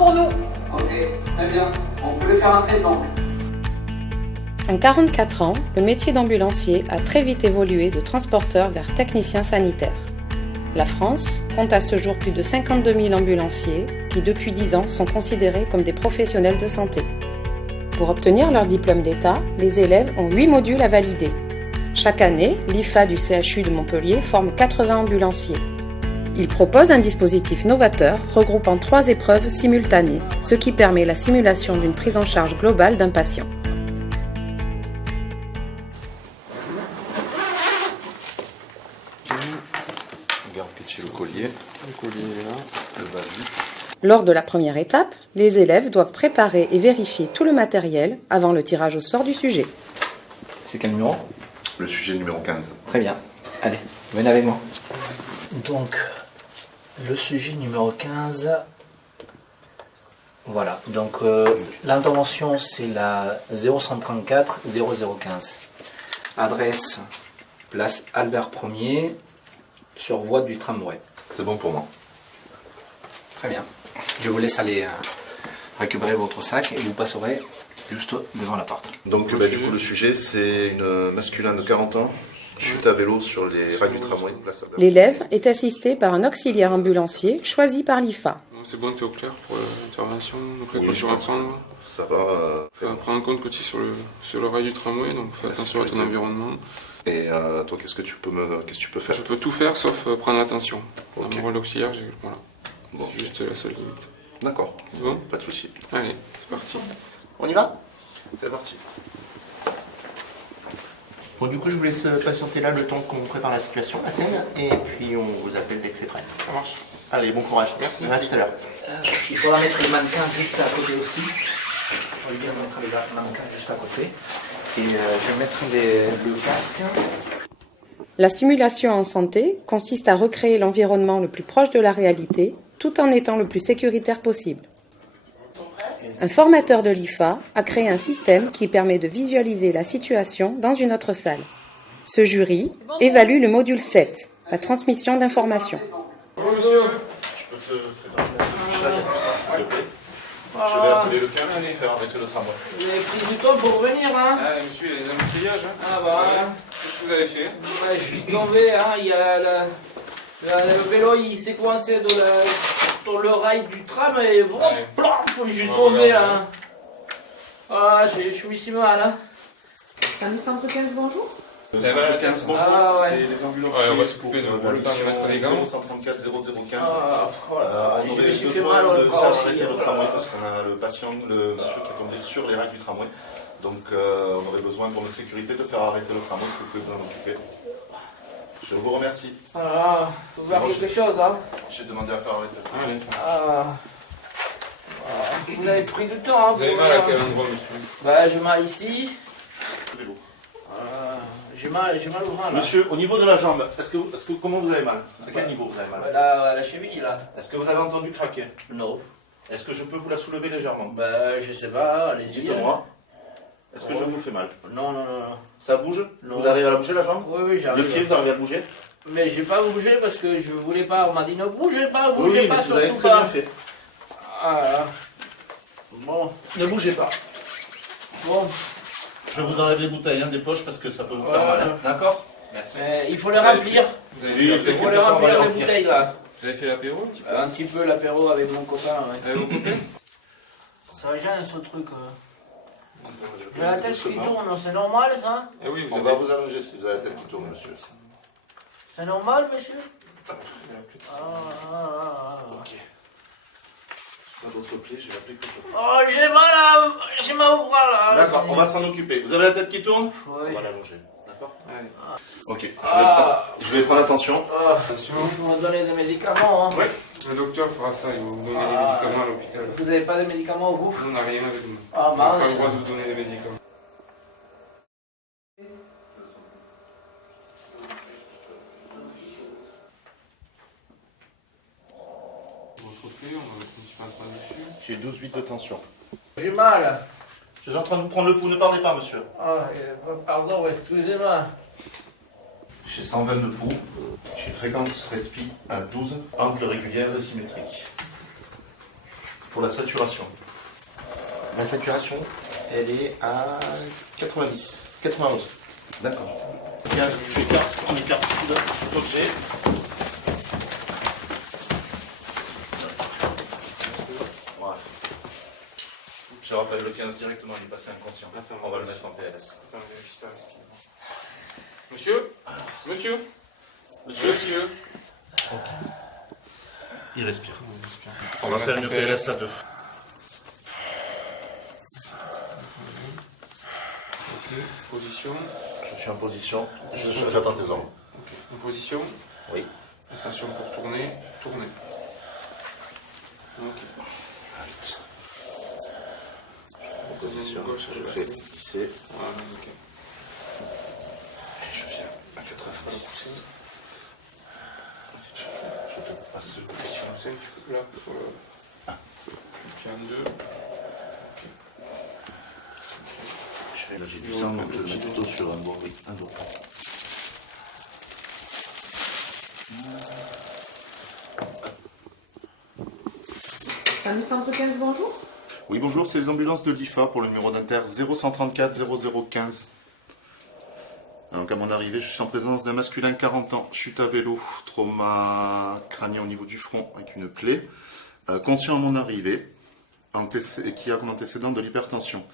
pour nous. Ok, très bien. On peut faire un traitement. En 44 ans, le métier d'ambulancier a très vite évolué de transporteur vers technicien sanitaire. La France compte à ce jour plus de 52 000 ambulanciers qui, depuis 10 ans, sont considérés comme des professionnels de santé. Pour obtenir leur diplôme d'État, les élèves ont 8 modules à valider. Chaque année, l'IFA du CHU de Montpellier forme 80 ambulanciers. Il propose un dispositif novateur regroupant 3 épreuves simultanées, ce qui permet la simulation d'une prise en charge globale d'un patient. Regarde chez le collier. Le collier est là. Le bas-vue. Lors de la première étape, les élèves doivent préparer et vérifier tout le matériel avant le tirage au sort du sujet. C'est quel numéro? Le sujet numéro 15. Très bien. Allez, venez avec moi. Donc, le sujet numéro 15. Voilà. Donc, l'intervention, c'est la 0134 0015. Adresse, place Albert Ier, sur voie du tramway. C'est bon pour moi. Très bien. Je vous laisse aller récupérer votre sac et vous passerez juste devant la porte. Donc du coup le sujet c'est une masculine de 40 ans, chute à vélo sur les rails du tramway. L'éleve est assisté par un auxiliaire ambulancier choisi par l'IFA. C'est bon, t'es au clair pour l'intervention, les précautions à prendre. Ça va. Prends en compte que tu es sur le rail du tramway, donc fais attention à ton environnement. Et toi, qu'est-ce que tu peux faire? Je peux tout faire sauf prendre l'attention. Dans Ok. mon rôle d'auxiliaire, voilà. Bon. C'est juste la seule limite. D'accord. C'est bon? Pas de souci. Allez, c'est parti. On y va? C'est parti. Bon, du coup, je vous laisse patienter là le temps qu'on prépare la situation, la scène, et puis on vous appelle dès que c'est prêt. Ça marche. Allez, bon courage. Merci. À tout à l'heure. Il faudra mettre les mannequins juste à côté aussi. On va bien mettre les mannequins juste à côté. Et je vais mettre le casque. La simulation en santé consiste à recréer l'environnement le plus proche de la réalité, tout en étant le plus sécuritaire possible. Un formateur de l'IFA a créé un système qui permet de visualiser la situation dans une autre salle. Ce jury évalue le module 7, la transmission d'informations. Bonjour monsieur. Je peux te préparer la fiche là, il y a plus ça s'il te plaît. Je vais appeler le 15 et faire arrêter le tramway. Vous avez pris du temps pour venir, hein? Ah monsieur, il y a des embouteillages. Ah bah, Qu'est-ce que vous avez fait? ouais, je suis tombé, hein. Il y a le vélo, il s'est coincé dans le rail du tram et Ouais. je suis tombé là. Ah, je suis ici mal, hein. Service centre 15, bonjour. Le Ça va, 15, bonjour, Ah, ouais. c'est les ambulanciers. Ouais, on va se couper, pour donc, la le temps de mettre les gants. 0134 0015. Ah, voilà. On Je me aurait suis fait besoin mal de au bras faire aussi. arrêter le tramway parce qu'on a le monsieur qui est tombé sur les rails du tramway. Donc on aurait besoin pour notre sécurité de faire arrêter le tramway. Est-ce que vous pouvez vous en occuper? Je vous remercie. Ah, faut faire bon, quelque chose, hein. J'ai demandé à faire arrêter le tramway. Allez, ça. Ah. Vous avez pris du temps, hein. Vous avez pour mal à venir. quel endroit monsieur? Bah, j'ai mal ici. Vélo. J'ai mal au bras, là. Monsieur, au niveau de la jambe, comment vous avez mal? À quel niveau vous avez mal? La cheville, là. Est-ce que vous avez entendu craquer? Non. Est-ce que je peux vous la soulever légèrement? Bah, je sais pas, allez-y. Dites-moi. Est-ce que je vous fais mal? Non. Ça bouge? Non. Vous arrivez à la bouger la jambe? Oui, Le j'arrive. pied, vous arrivez à le bouger? Mais j'ai pas bougé parce que je voulais pas. On m'a dit ne bougez pas, Oui, bougez mais pas, vous avez surtout très pas. bien fait. Ah là. Bon, Ne bougez pas. bon. Je vous enlève les bouteilles des poches parce que ça peut vous faire mal, hein. D'accord? Merci. Il faut les remplir. Vous avez Oui, fait Il faut l'apéro? les remplir les bouteilles là. Vous avez fait l'apéro un petit peu? Un petit peu l'apéro avec mon copain. Ouais. Avec vos copains? Ça gêne ce truc. J'ai la tête qui tourne, c'est normal ça? Eh oui, vous On avez... va vous allonger si vous avez la tête qui tourne, monsieur. C'est normal, monsieur? Il y a plus de ça. Ok. Pas d'autres plaies, je vais appeler que ça. Oh, j'ai mal au bras là. D'accord, on va s'en occuper. Vous avez la tête qui tourne? Oui. On va l'allonger. D'accord? Allez. Ok, Ah. je vais prendre attention. Ah, Attention. ils vont me donner des médicaments. Hein. Oui. Le docteur fera ça, il va vous donner des Ah. médicaments à l'hôpital. Vous avez pas de médicaments au bout? Nous, on n'a rien avec nous. Ah On n'a pas le mince. droit de vous donner des médicaments. Votre clé, on va mettre une petit pinceau dessus. J'ai 12,8 de tension. J'ai mal. Je suis en train de vous prendre le pouls, ne parlez pas, monsieur. Ah, pardon, excusez-moi. J'ai 120 de pouls. J'ai fréquence respi à 12, angle régulière et symétrique. Pour la saturation. La saturation, elle est à 90, 91. D'accord. Bien, je écarte, on écarte tout l'objet. Voilà. Je rappelle le 15 directement, il est passé inconscient. Attends. On va le mettre en PLS. Attends, vérifie ça, excuse-moi. Monsieur. Monsieur. Il respire. On va faire une PLS à 2. Ok, position. Je suis en position. J'attends tes ordres. Ok, en position. Oui. Attention pour tourner. Tourner. Ok. En position. Gauche, Je je fais passe. glisser. Voilà, ok. Et je viens. Je trace. Je te passe de position. 5, tu peux là, sur le... Tu tiens 2. Là j'ai du sang, donc je le mets plutôt sur un doigt. Oui, un doigt. Salut Centre 15, bonjour. Oui, bonjour, c'est les ambulances de l'IFA pour le numéro d'inter 0134 0015. Donc à mon arrivée, je suis en présence d'un masculin 40 ans, chute à vélo, trauma crânien au niveau du front avec une plaie, conscient à mon arrivée, et qui a comme antécédent de l'hypertension.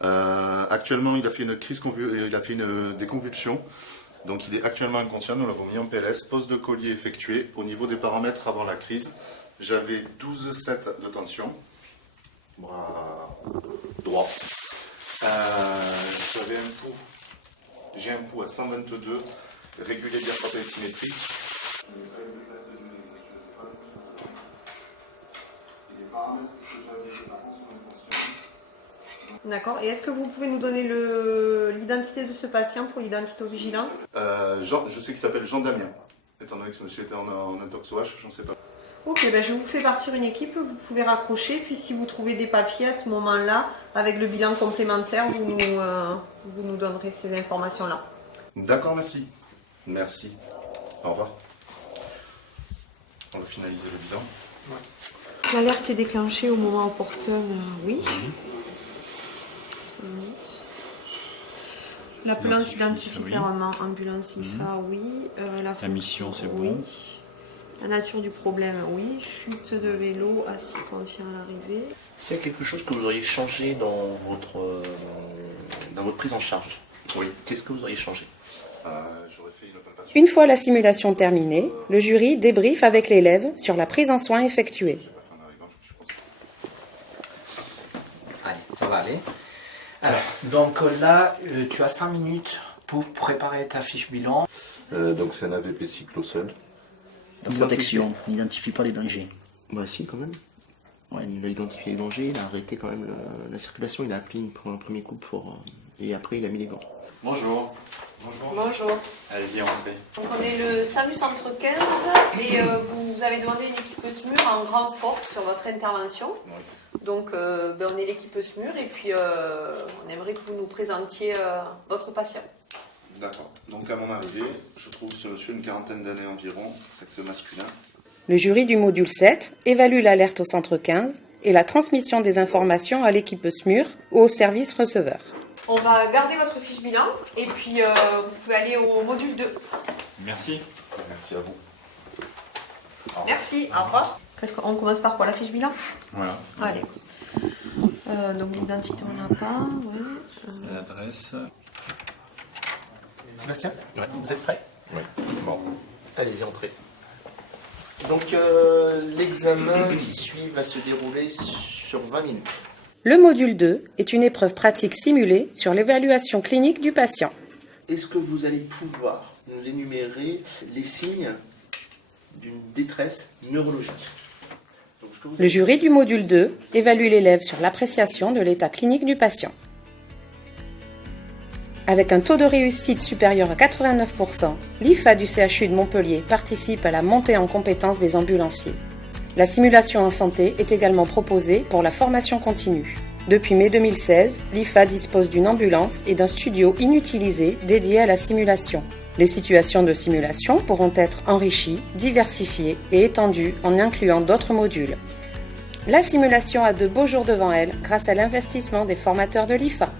Actuellement, il a fait une crise des convulsions, donc il est actuellement inconscient, nous l'avons mis en PLS, pose de collier effectuée. Au niveau des paramètres avant la crise, j'avais 12,7 de tension, bras droit. J'ai un pouls à 122, régulier diaphragme et symétrique. D'accord. Et est-ce que vous pouvez nous donner l'identité de ce patient pour l'identité-vigilance? Je sais qu'il s'appelle Jean Damien. Étant donné que ce monsieur était en intox-OH, je ne sais pas. Ok, ben je vous fais partir une équipe, vous pouvez raccrocher, puis si vous trouvez des papiers à ce moment-là, avec le bilan complémentaire, vous nous donnerez ces informations-là. D'accord, merci. Merci. Au revoir. On va finaliser le bilan. L'alerte est déclenchée au moment opportun, oui. L'appelance s'identifie clairement, ambulance IFA, oui. La mission, c'est bon. La nature du problème, oui. Chute de vélo, assis conscient à l'arrivée. S'il y a quelque chose que vous auriez changé dans votre prise en charge, Oui. qu'est-ce que vous auriez changé? J'aurais fait une palpation. Une fois la simulation terminée, le jury débriefe avec l'élève sur la prise en soin effectuée. Allez, ça va aller. Alors, donc là, tu as 5 minutes pour préparer ta fiche bilan. Donc c'est un AVP cyclosol. La protection, n'identifie pas les dangers. Bah si, quand même. Ouais, il a identifié les dangers, il a arrêté quand même la circulation, il a appelé un premier coup et après il a mis les gants. Bonjour. Bonjour. Allez-y, rentrez. Donc on est le SAMU Centre 15 et vous avez demandé une équipe SMUR en grande force sur votre intervention. Oui. Donc on est l'équipe SMUR et puis on aimerait que vous nous présentiez votre patient. D'accord. Donc à mon arrivée, je trouve ce monsieur une quarantaine d'années environ, sexe masculin. Le jury du module 7 évalue l'alerte au centre 15 et la transmission des informations à l'équipe SMUR ou au service receveur. On va garder votre fiche bilan et puis vous pouvez aller au module 2. Merci. Merci à vous. Merci, au revoir. On commence par quoi, la fiche bilan? Voilà. Allez. Donc l'identité on n'a pas, ouais. L'adresse. Sébastien, Ouais. vous êtes prêts? Oui. Bon. Allez-y, entrez. Donc l'examen qui suit va se dérouler sur 20 minutes. Le module 2 est une épreuve pratique simulée sur l'évaluation clinique du patient. Est-ce que vous allez pouvoir nous énumérer les signes d'une détresse neurologique? Donc, ce que vous Le jury du module 2 évalue l'élève sur l'appréciation de l'état clinique du patient. Avec un taux de réussite supérieur à 89%, l'IFA du CHU de Montpellier participe à la montée en compétences des ambulanciers. La simulation en santé est également proposée pour la formation continue. Depuis mai 2016, l'IFA dispose d'une ambulance et d'un studio inutilisé dédié à la simulation. Les situations de simulation pourront être enrichies, diversifiées et étendues en incluant d'autres modules. La simulation a de beaux jours devant elle grâce à l'investissement des formateurs de l'IFA.